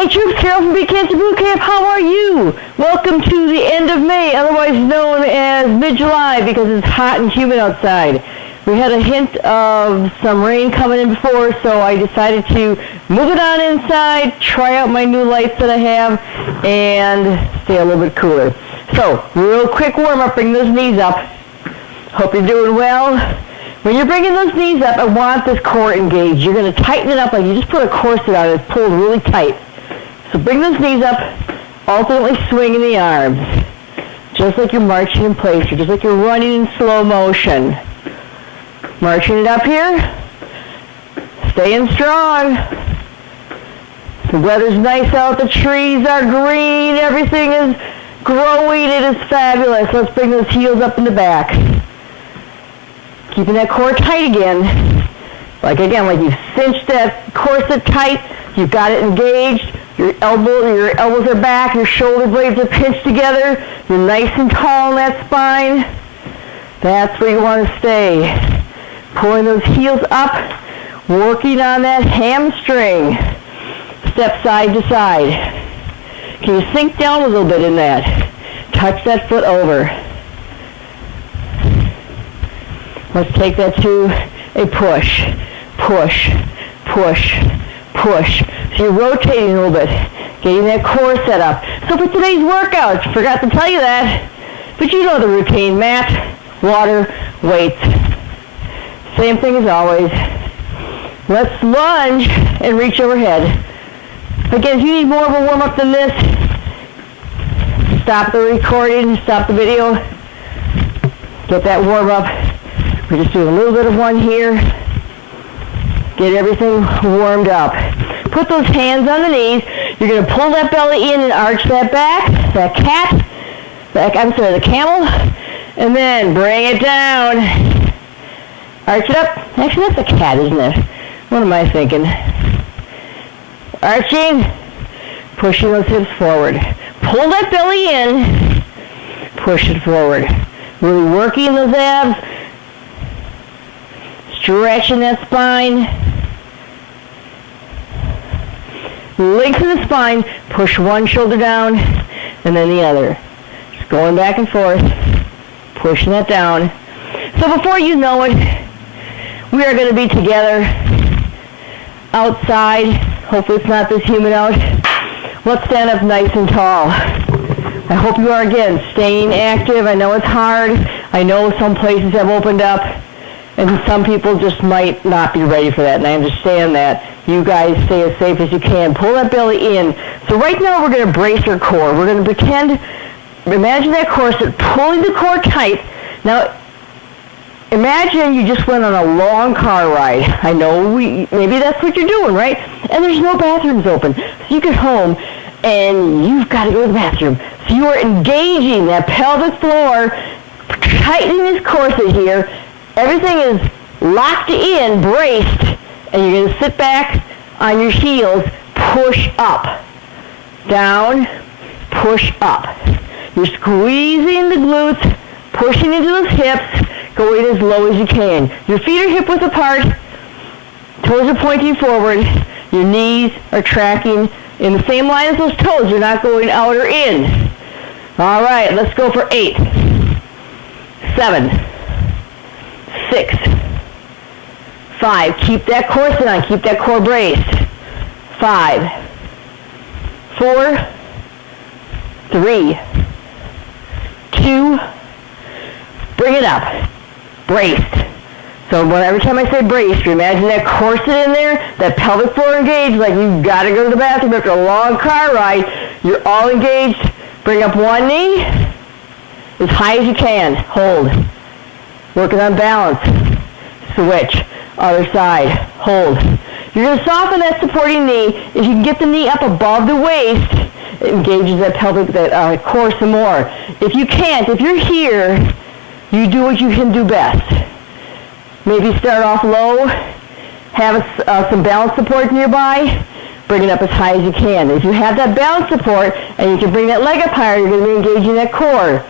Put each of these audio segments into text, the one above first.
Hey troops, Carol from Big Cancer Boot Camp, how are you? Welcome to the end of May, otherwise known as mid-July because it's hot and humid outside. We had a hint of some rain coming in before, so I decided to move it on inside, try out my new lights that I have, and stay a little bit cooler. So, real quick warm-up, bring those knees up. Hope you're doing well. When you're bringing those knees up, I want this core engaged. You're going to tighten it up like you just put a corset on it. It's pulled really tight. So bring those knees up, alternately swinging the arms. Just like you're marching in place, or just like you're running in slow motion. Marching it up here. Staying strong. The weather's nice out, the trees are green, everything is growing, it is fabulous. Let's bring those heels up in the back. Keeping that core tight again. Like you've cinched that corset tight, you've got it engaged. Your elbows are back, your shoulder blades are pinched together. You're nice and tall in that spine. That's where you want to stay. Pulling those heels up, working on that hamstring. Step side to side. Can you sink down a little bit in that? Touch that foot over. Let's take that to a push, push, push, push. So you're rotating a little bit, getting that core set up. So for today's workout, forgot to tell you that, but you know the routine: mat, water, weights. Same thing as always. Let's lunge and reach overhead. Again, if you need more of a warm-up than this, stop the recording, stop the video, get that warm-up. We're just doing a little bit of one here. Get everything warmed up. Put those hands on the knees. You're going to pull that belly in and arch that back, that the camel, and then bring it down. Arch it up. Actually, that's a cat, isn't it? What am I thinking? Arching, pushing those hips forward. Pull that belly in, push it forward. Really working those abs, stretching that spine. Lengthen the spine, push one shoulder down, and then the other. Just going back and forth, pushing that down. So before you know it, we are going to be together outside. Hopefully it's not this humid out. Let's stand up nice and tall. I hope you are, again, staying active. I know it's hard. I know some places have opened up, and some people just might not be ready for that, and I understand that. You guys stay as safe as you can. Pull that belly in. So right now we're going to brace our core. We're going to imagine that corset, pulling the core tight. Now, imagine you just went on a long car ride. I know maybe that's what you're doing, right? And there's no bathrooms open. So you get home and you've got to go to the bathroom. So you are engaging that pelvic floor, tightening this corset here. Everything is locked in, braced, and you're going to sit back on your heels, push up, down, push up. You're squeezing the glutes, pushing into those hips, going as low as you can. Your feet are hip-width apart, toes are pointing forward, your knees are tracking in the same line as those toes. You're not going out or in. All right, let's go for 8, 7, 6, 5. Keep that corset on. Keep that core braced. 5, 4, 3, 2. Bring it up. Braced. So every time I say braced, you imagine that corset in there, that pelvic floor engaged, like you've got to go to the bathroom after a long car ride. You're all engaged. Bring up one knee as high as you can. Hold. Working on balance. Switch. Other side. Hold. You're going to soften that supporting knee. If you can get the knee up above the waist, it engages that pelvic, that core some more. If you can't, if you're here, you do what you can do best. Maybe start off low, have some balance support nearby, bring it up as high as you can. If you have that balance support and you can bring that leg up higher, you're going to be engaging that core.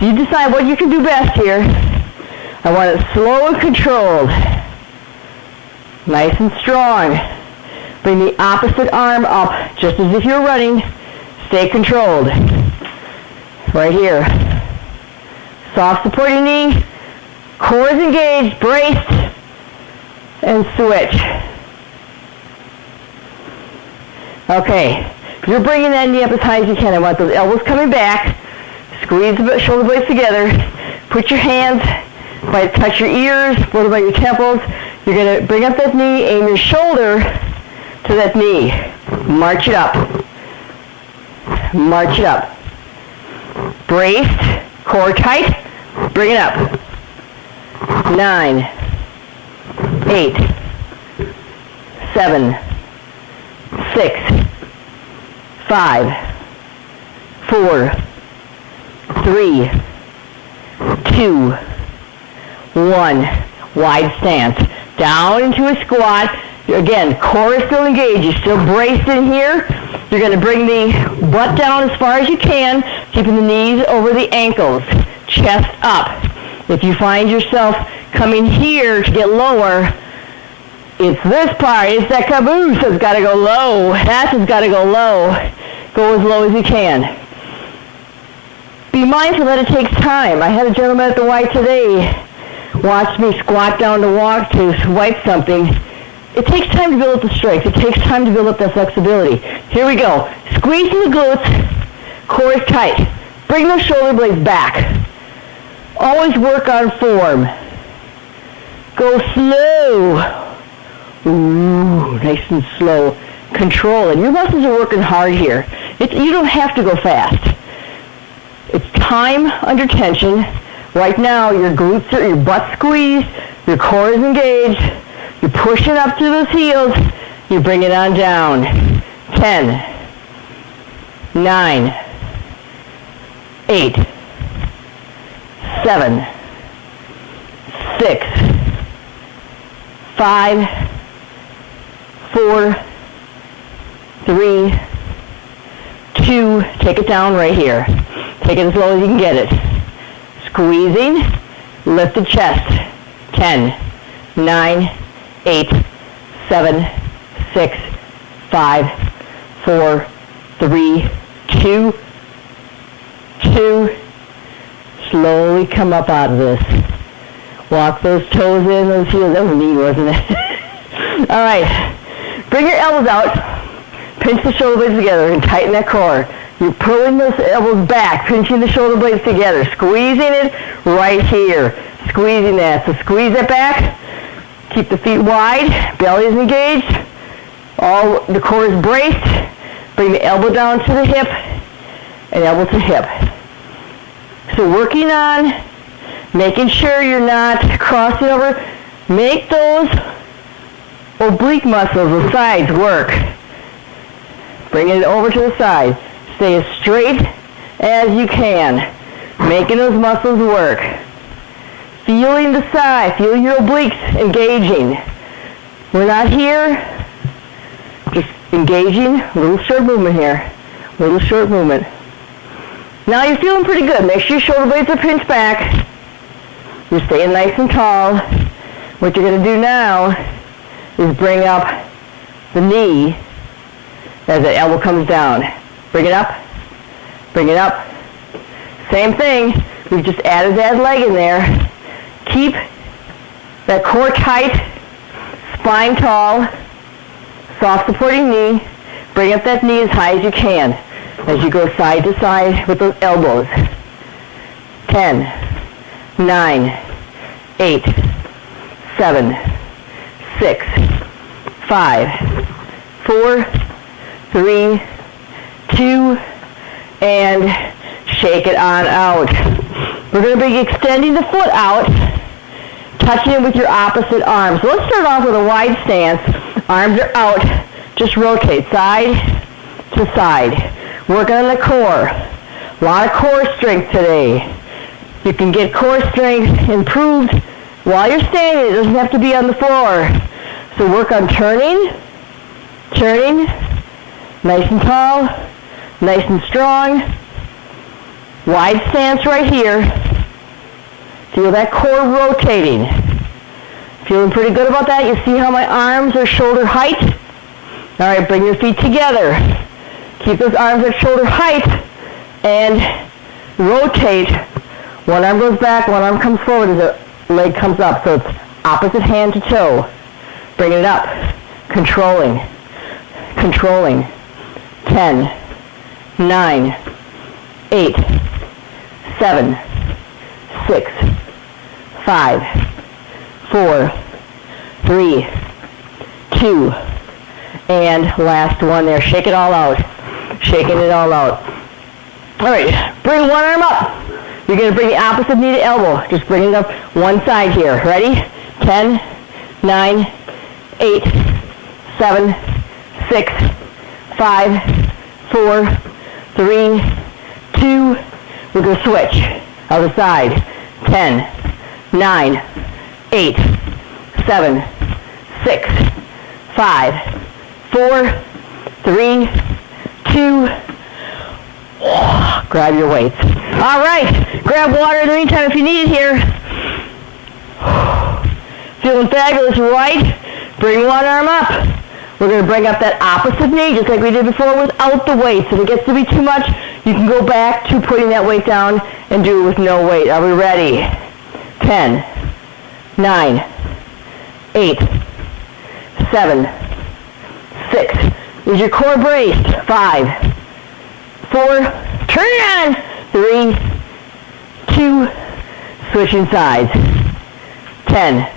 So you decide what you can do best here. I want it slow and controlled. Nice and strong. Bring the opposite arm up, just as if you're running. Stay controlled. Right here. Soft supporting knee. Core is engaged, braced, and switch. Okay. You're bringing that knee up as high as you can. I want those elbows coming back. Squeeze the shoulder blades together. Put your hands, touch your ears, both by your temples. You're going to bring up that knee, aim your shoulder to that knee. March it up. March it up. Braced, core tight. Bring it up. 9, 8, 7, 6, 5, 4, 3, 2, 1. Wide stance. Down into a squat. Again, core is still engaged. You're still braced in here. You're going to bring the butt down as far as you can, keeping the knees over the ankles. Chest up. If you find yourself coming here to get lower, it's this part. It's that caboose that's got to go low. That's got to go low. Go as low as you can. Be mindful that it takes time. I had a gentleman at the Y today watch me squat down to walk to wipe something. It takes time to build up the strength. It takes time to build up that flexibility. Here we go. Squeezing the glutes. Core is tight. Bring those shoulder blades back. Always work on form. Go slow. Ooh, nice and slow. Control it. Your muscles are working hard here. You don't have to go fast. It's time under tension. Right now, your glutes are, your butt squeezed, your core is engaged. You're pushing up through those heels. You bring it on down. 10, 9, 8, 7, 6, 5, 4, 3, 2. Take it down right here. Take it as low as you can get it. Squeezing, lift the chest. 10, 9, 8, 7, 6, 5, 4, 3, 2, 2. Slowly come up out of this. Walk those toes in, those heels. That was neat, wasn't it? All right. Bring your elbows out. Pinch the shoulder blades together and tighten that core. You're pulling those elbows back, pinching the shoulder blades together, squeezing it right here. Squeezing that. So squeeze it back. Keep the feet wide. Belly is engaged. All the core is braced. Bring the elbow down to the hip and elbow to hip. So working on making sure you're not crossing over. Make those oblique muscles, the sides, work. Bring it over to the side. Stay as straight as you can. Making those muscles work. Feeling the side. Feel your obliques engaging. We're not here. Just engaging. A little short movement here. A little short movement. Now you're feeling pretty good. Make sure your shoulder blades are pinched back. You're staying nice and tall. What you're going to do now is bring up the knee as the elbow comes down. Bring it up. Bring it up. Same thing. We've just added that leg in there. Keep that core tight, spine tall, soft supporting knee. Bring up that knee as high as you can as you go side to side with those elbows. 10, 9, 8, 7, 6, 5, 4, 3, 2, and shake it on out. We're going to be extending the foot out, touching it with your opposite arm. So let's start off with a wide stance. Arms are out. Just rotate side to side. Working on the core. A lot of core strength today. You can get core strength improved while you're standing. It doesn't have to be on the floor. So work on turning, nice and tall, nice and strong. Wide stance right here. Feel that core rotating. Feeling pretty good about that. You see how my arms are shoulder height? All right, bring your feet together. Keep those arms at shoulder height and rotate. One arm goes back, one arm comes forward as the leg comes up. So it's opposite hand to toe. Bring it up. Controlling. Controlling. 10, 9, 8, 7, 6, 5, 4, 3, 2, and last one there. Shake it all out. Shaking it all out. All right, bring one arm up. You're going to bring the opposite knee to elbow. Just bring it up one side here. Ready? 10, 9, 8, 7, 6, 5, 4, 3, 2. We're going to switch. Other side. 10, 9, 8, 7, 6, 5, 4, 3, 2. Grab your weights. All right. Grab water in the meantime if you need it here. Feeling fabulous, right? Bring one arm up. We're going to bring up that opposite knee just like we did before without the weights. If it gets to be too much, you can go back to putting that weight down and do it with no weight. Are we ready? 10, 9, 8, 7, 6. Is your core braced? 5, 4, turn it on. 3, 2, switching sides. 10,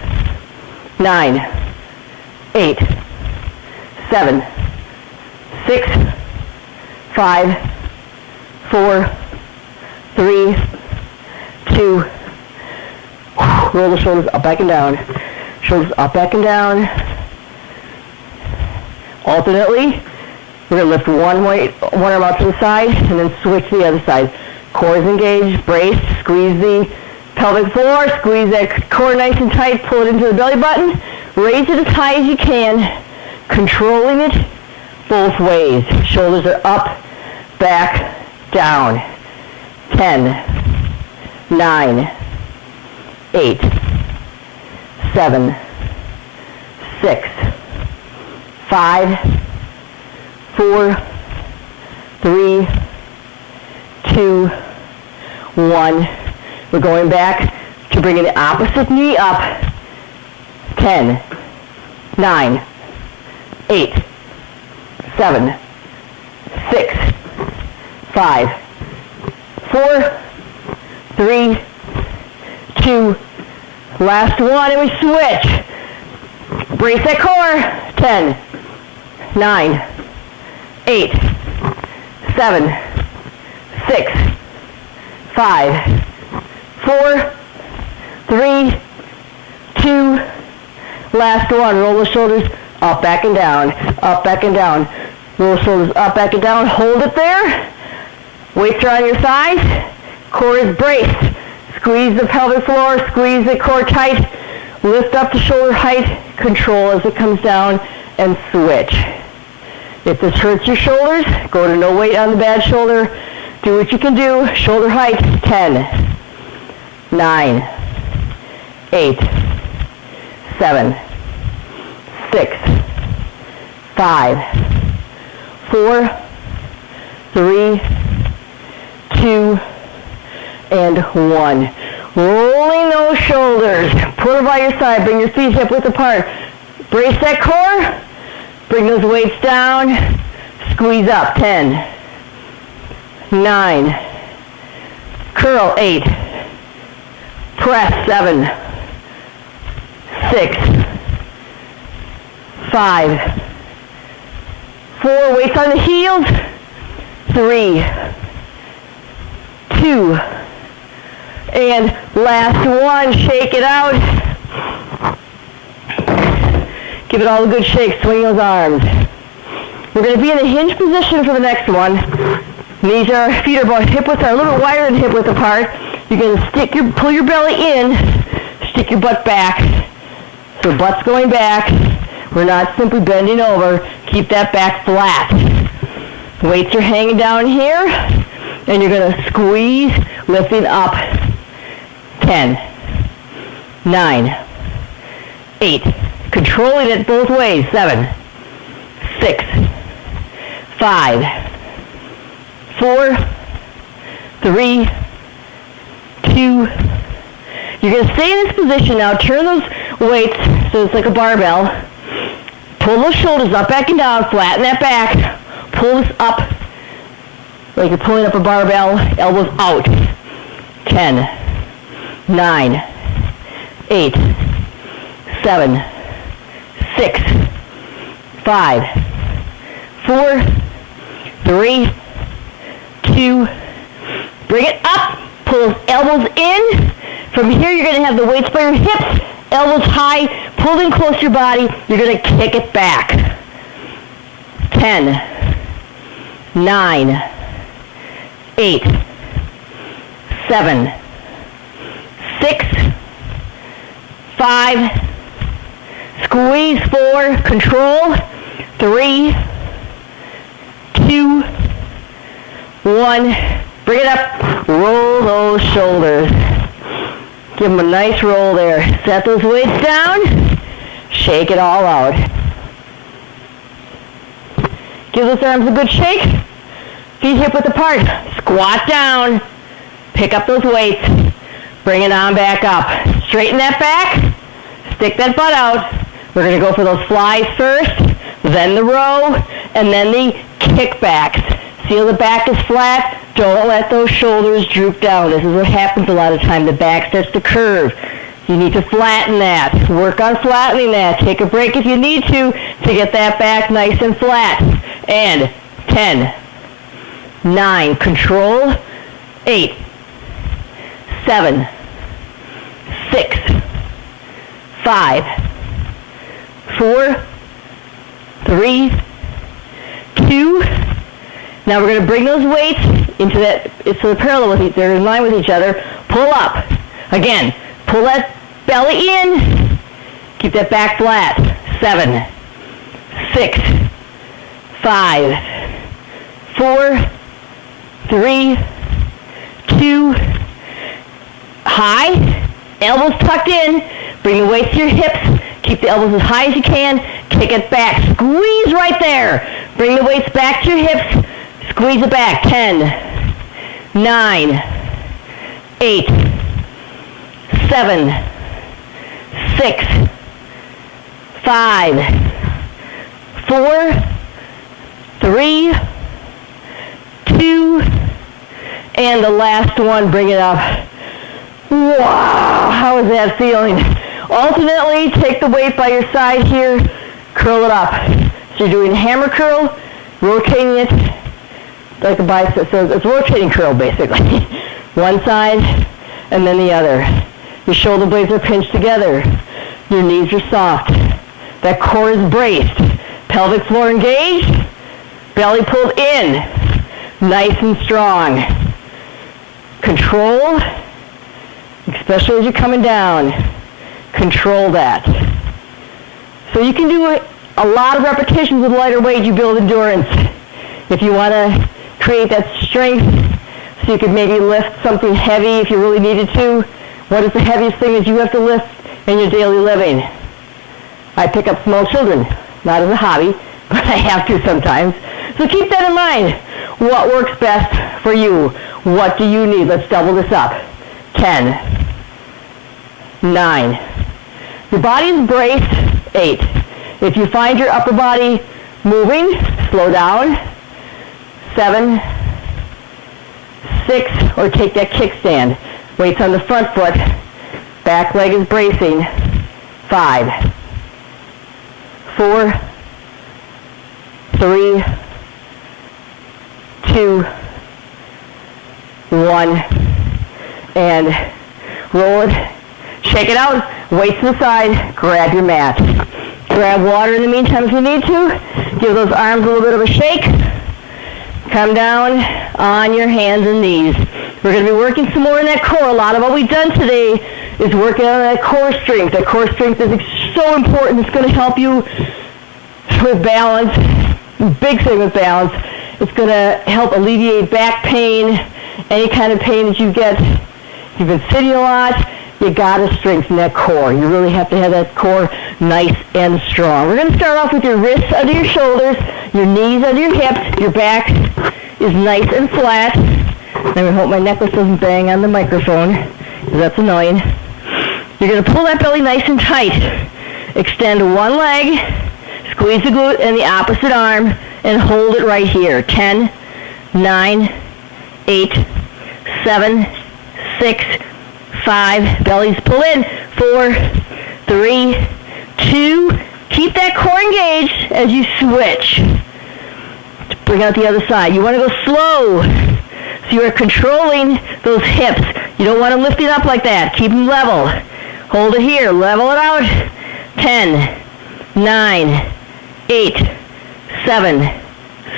9, 8, 7, 6, 5, 4, 3, 2. Roll the shoulders up, back and down. Shoulders up, back and down. Alternately, we're going to lift one arm out to the side and then switch to the other side. Core is engaged, brace, squeeze the pelvic floor, squeeze that core nice and tight, pull it into the belly button, raise it as high as you can, controlling it both ways. Shoulders are up, back, down. 10, 9, 8, 7, 6, 5, 4, 3, 2, 1. We're going back to bringing the opposite knee up. 10, 9, 8, 7, 6, 5, 4, 3, 2. Last one, and we switch. Brace that core. 10, 9, 8, 7, 6, 5, 4, 3, 2. Last one. Roll the shoulders up, back, and down. Up, back, and down. Roll the shoulders up, back, and down. Hold it there. Weights are on your thighs. Core is braced. Squeeze the pelvic floor. Squeeze the core tight. Lift up to shoulder height. Control as it comes down, and switch. If this hurts your shoulders, go to no weight on the bad shoulder. Do what you can do. Shoulder height. 10, 9, 8, 7, 6, 5, 4, 3, 2, and 1. Rolling those shoulders. Put them by your side. Bring your feet hip width apart. Brace that core. Bring those weights down. Squeeze up. 10, 9, curl. 8, press. 7, 6, 5, 4. Weights on the heels. 3, 2, and last one. Shake it out. Give it all a good shake. Swing those arms. We're going to be in a hinge position for the next one. Feet are about hip width, are a little bit wider than hip width apart. You're going to pull your belly in, stick your butt back. So butt's going back. We're not simply bending over. Keep that back flat. Weights are hanging down here, and you're going to squeeze, lifting up. 10, 9, 8. Controlling it both ways. 7, 6, 5, 4, 3, 2. You're going to stay in this position now. Turn those weights so it's like a barbell. Pull those shoulders up, back and down. Flatten that back. Pull this up like you're pulling up a barbell. Elbows out. 10, 9, 8, 7, 6, 5, 4, 3, 2. Bring it up. Pull those elbows in. From here, you're going to have the weights by your hips, elbows high, pulled in close to your body. You're going to kick it back. 10, 9, 8, 7, 6, 5, squeeze 4, control, 3, 2, 1. Bring it up, roll those shoulders. Give them a nice roll there. Set those weights down. Shake it all out. Give those arms a good shake. Feet hip-width apart. Squat down. Pick up those weights. Bring it on back up. Straighten that back. Stick that butt out. We're going to go for those flies first, then the row, and then the kickbacks. See how the back is flat? Don't let those shoulders droop down. This is what happens a lot of time. The back starts to curve. You need to flatten that. Work on flattening that. Take a break if you need to get that back nice and flat. And 10, 9, control, 8, 7, 6, 5, 4, 3, 2. Now we're going to bring those weights into that, so they're parallel with each, they're in line with each other. Pull up. Again, pull that belly in. Keep that back flat. 7, 6, 5, 4, 3, 2. High. Elbows tucked in. Bring the weights to your hips. Keep the elbows as high as you can. Kick it back. Squeeze right there. Bring the weights back to your hips. Squeeze it back. 10, 9, 8, 7, 6, 5, 4, 3, 2, and the last one, bring it up. Wow, how is that feeling? Alternately, take the weight by your side here, curl it up. So you're doing hammer curl, rotating it like a bicep, so it's rotating curl basically. One side and then the other. Your shoulder blades are pinched together. Your knees are soft. That core is braced. Pelvic floor engaged. Belly pulled in. Nice and strong. Control, especially as you're coming down. Control that. So you can do a lot of repetitions with lighter weight. You build endurance. If you want to create that strength, so you could maybe lift something heavy if you really needed to. What is the heaviest thing that you have to lift in your daily living? I pick up small children, not as a hobby, but I have to sometimes. So keep that in mind. What works best for you? What do you need? Let's double this up. 10, 9. Your body is braced. 8. If you find your upper body moving, slow down. 7, 6, or take that kickstand. Weights on the front foot. Back leg is bracing. 5, 4, 3, 2, 1, and roll it. Shake it out. Weights to the side. Grab your mat. Grab water in the meantime if you need to. Give those arms a little bit of a shake. Come down on your hands and knees. We're going to be working some more in that core. A lot of what we've done today is working on that core strength. That core strength is so important. It's going to help you with balance. Big thing with balance. It's going to help alleviate back pain, any kind of pain that you get. If you've been sitting a lot, you got to strengthen that core. You really have to have that core nice and strong. We're going to start off with your wrists under your shoulders. Your knees under your hips. Your back is nice and flat. I hope my necklace doesn't bang on the microphone, because that's annoying. You're going to pull that belly nice and tight. Extend one leg, squeeze the glute and the opposite arm, and hold it right here. 10, 9, 8, 7, 6, 5. Bellies pull in. 4, 3, 2. Keep that core engaged as you switch. Bring out the other side. You want to go slow. So you are controlling those hips. You don't want them lifting up like that. Keep them level. Hold it here. Level it out. 10, 9, 8, 7,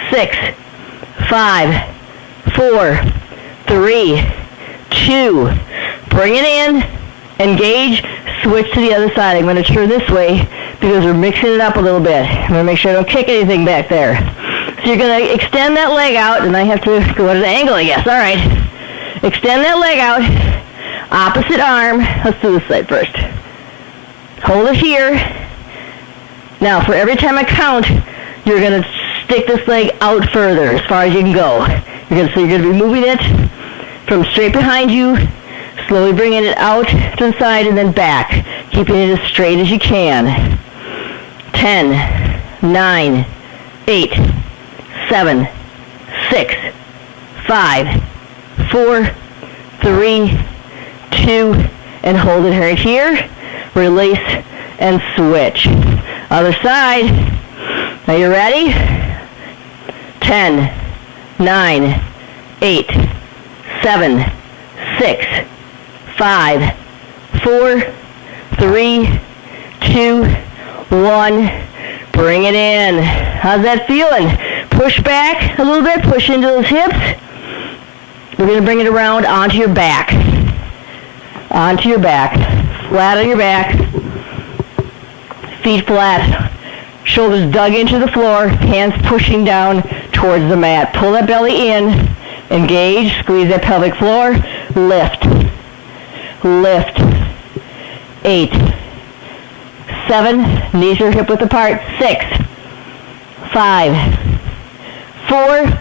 6, 5, 4, 3, 2. Bring it in. Engage. Switch to the other side. I'm going to turn this way because we're mixing it up a little bit. I'm going to make sure I don't kick anything back there. So you're going to extend that leg out, and I have to go at an angle, I guess. All right. Extend that leg out. Opposite arm. Let's do this side first. Hold it here. Now, for every time I count, you're going to stick this leg out further as far as you can go. So you're going to be moving it from straight behind you, slowly bringing it out to the side and then back, keeping it as straight as you can. 10, 9, 8, 7, 6, 5, 4, 3, 2, and hold it right here. Release and switch. Other side. Are you ready? 10, 9, 8, 7, 6, 5, 4, 3, 2, 1. Bring it in. How's that feeling? Push back a little bit. Push into those hips. We're going to bring it around onto your back. Onto your back. Flat on your back. Feet flat. Shoulders dug into the floor. Hands pushing down towards the mat. Pull that belly in. Engage. Squeeze that pelvic floor. Lift. Lift. 8, 7, knees are hip width apart. 6, 5, 4,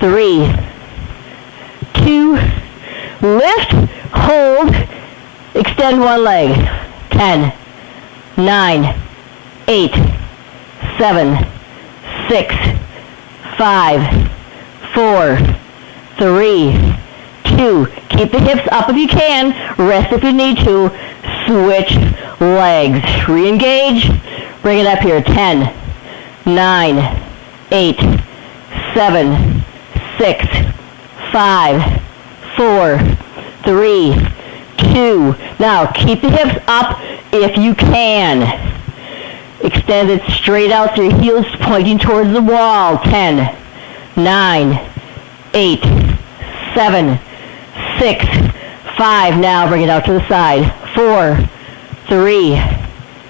3, 2, lift, hold, extend one leg. 10, 9, 8, 7, 6, 5, 4, 3, 2. Keep the hips up if you can. Rest if you need to. Switch legs. Re-engage. Bring it up here. 10, 9, 8, 7, 6, 5, 4, 3, 2. Now keep the hips up if you can. Extend it straight out so your heels pointing towards the wall. 10, 9, 8, 7, 6, 5. Now bring it out to the side. 4, 3,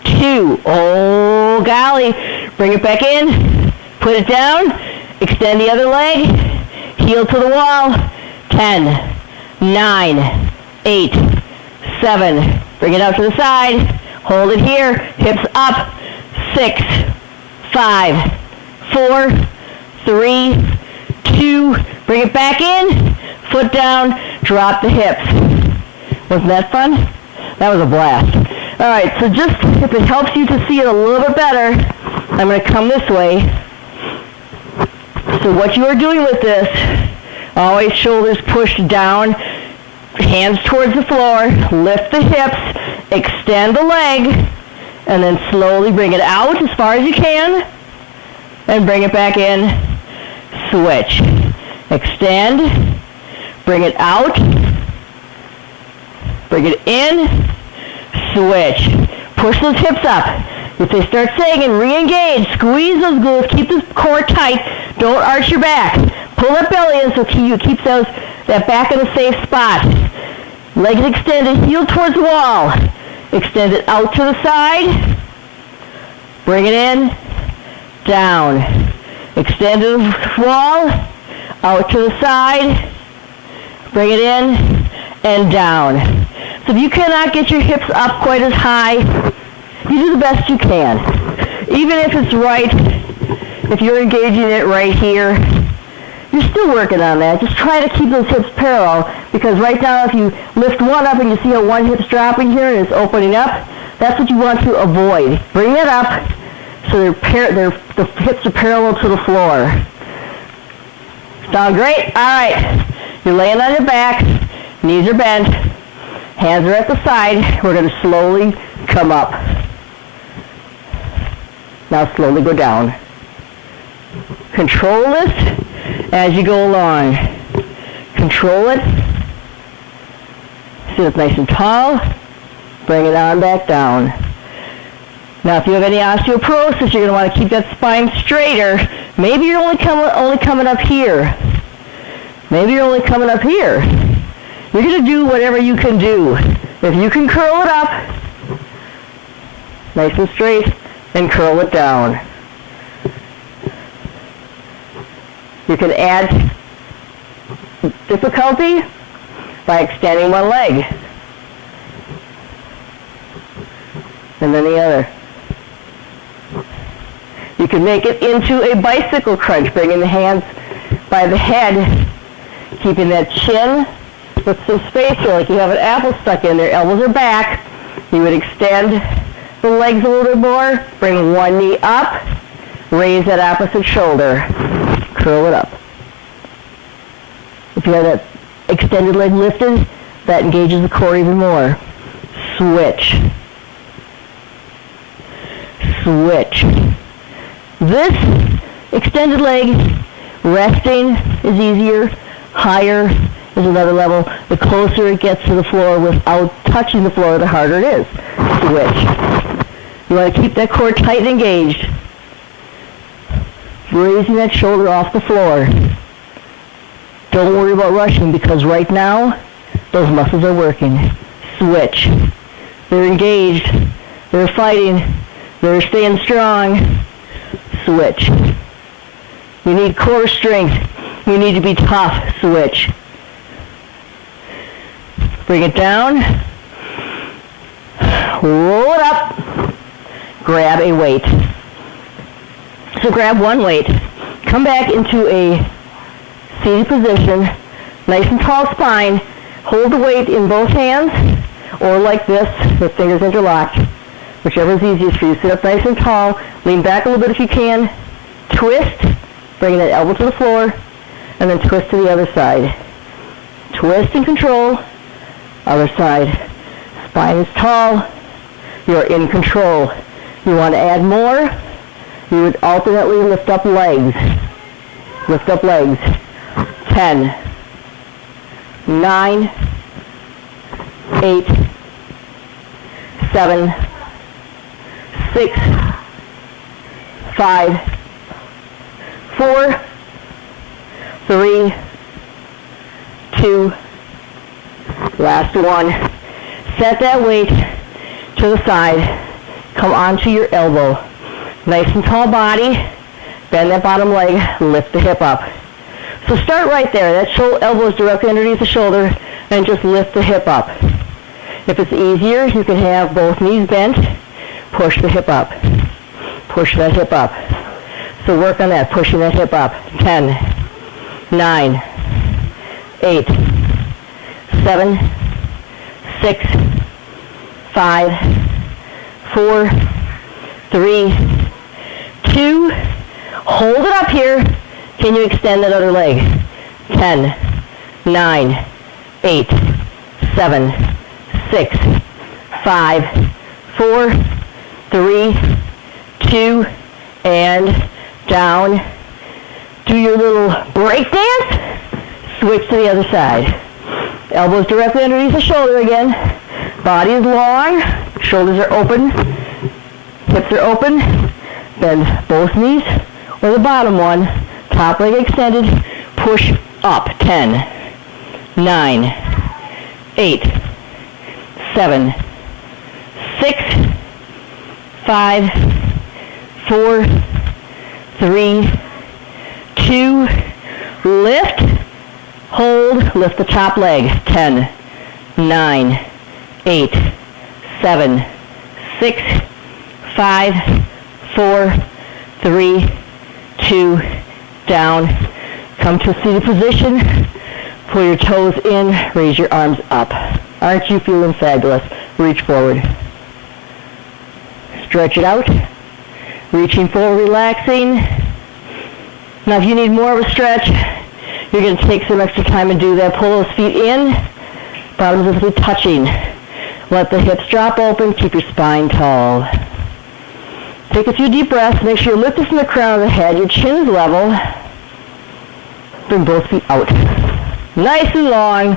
2. Oh, golly. Bring it back in. Put it down. Extend the other leg. Heel to the wall. 10, 9, 8, 7. Bring it out to the side. Hold it here. Hips up. 6, 5, 4, 3, 2. Bring it back in. Foot down. Drop the hips. Wasn't that fun? That was a blast. All right, so just if it helps you to see it a little bit better, I'm going to come this way. So what you are doing with this, always shoulders pushed down, hands towards the floor, lift the hips, extend the leg, and then slowly bring it out as far as you can, and bring it back in. Switch. Extend, bring it out, bring it in, switch. Push those hips up. If they start sagging, re-engage. Squeeze those glutes. Keep the core tight. Don't arch your back. Pull that belly in so you keep that back in a safe spot. Legs extended. Heel towards the wall. Extend it out to the side. Bring it in. Down. Extend to the wall. Out to the side. Bring it in. And down. So if you cannot get your hips up quite as high, you do the best you can. Even if it's right If you're engaging it right here, you're still working on that. Just try to keep those hips parallel, because right now if you lift one up and you see how one hip's dropping here and it's opening up, that's what you want to avoid. Bring it up so the hips are parallel to the floor. Sound great? All right. You're laying on your back, knees are bent, hands are at the side. We're going to slowly come up. Now slowly go down. Control this as you go along. Control it. Sit up nice and tall. Bring it on back down. Now if you have any osteoporosis, you're going to want to keep that spine straighter. Maybe you're only coming up here. Maybe you're only coming up here. You're going to do whatever you can do. If you can curl it up, nice and straight, and curl it down. You can add difficulty by extending one leg and then the other. You can make it into a bicycle crunch, bringing the hands by the head, keeping that chin with some space here, like you have an apple stuck in there. Elbows are back. You would extend the legs a little bit more. Bring one knee up. Raise that opposite shoulder. Curl it up. If you have that extended leg lifted, that engages the core even more. Switch. Switch. This extended leg, resting is easier. Higher is another level. The closer it gets to the floor without touching the floor, the harder it is. Switch. You want to keep that core tight and engaged. Raising that shoulder off the floor. Don't worry about rushing, because right now, those muscles are working. Switch. They're engaged. They're fighting. They're staying strong. Switch. You need core strength. You need to be tough. Switch. Bring it down. Roll it up. Grab a weight. So grab one weight. Come back into a seated position. Nice and tall spine. Hold the weight in both hands, or like this, with fingers interlocked. Whichever is easiest for you. Sit up nice and tall. Lean back a little bit if you can. Twist. Bringing that elbow to the floor. And then twist to the other side. Twist and control. Other side. Spine is tall. You're in control. You want to add more? You would alternately lift up legs. Lift up legs. 10, 9, 8, 7, 6, 5, 4, 3, 2, last one. Set that weight to the side. Come onto your elbow. Nice and tall body. Bend that bottom leg. Lift the hip up. So start right there. That elbow is directly underneath the shoulder, and just lift the hip up. If it's easier, you can have both knees bent. Push the hip up. Push that hip up. So work on that, pushing that hip up. 10, 9, 8, 7, 6, 5, 4, 3, 2. Hold it up here. Can you extend that other leg? 10, 9, 8, 7, 6, 5, 4, 3, 2, and down. Do your little break dance. Switch to the other side. Elbows directly underneath the shoulder again. Body is long. Shoulders are open. Hips are open. Bend both knees or the bottom one. Top leg extended. Push up. 10, 9, 8, 7, 6, 5, 4, 3, 2, lift, hold, lift the top leg. 10, 9, 8, 7, 6, 5, 4, 3, 2, down. Come to a seated position. Pull your toes in. Raise your arms up. Aren't you feeling fabulous? Reach forward. Stretch it out. Reaching forward, relaxing. Now if you need more of a stretch, you're going to take some extra time and do that. Pull those feet in. Bottoms of the feet touching. Let the hips drop open. Keep your spine tall. Take a few deep breaths. Make sure you lift this from the crown of the head. Your chin is level. Bring both feet out. Nice and long.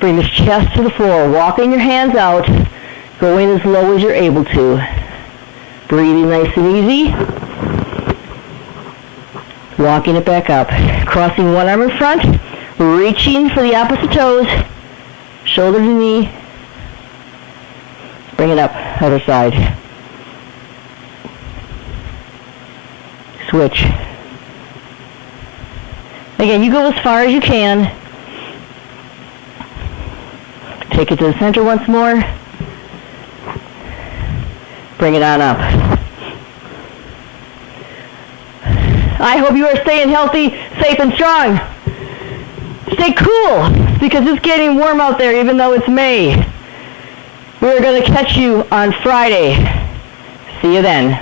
Bring this chest to the floor. Walking your hands out. Go in as low as you're able to. Breathing nice and easy. Walking it back up. Crossing one arm in front. Reaching for the opposite toes. Shoulder to knee. Bring it up. Other side. Switch. Again, you go as far as you can. Take it to the center once more. Bring it on up. I hope you are staying healthy, safe, and strong. Stay cool, because it's getting warm out there, even though it's May. We're going to catch you on Friday. See you then.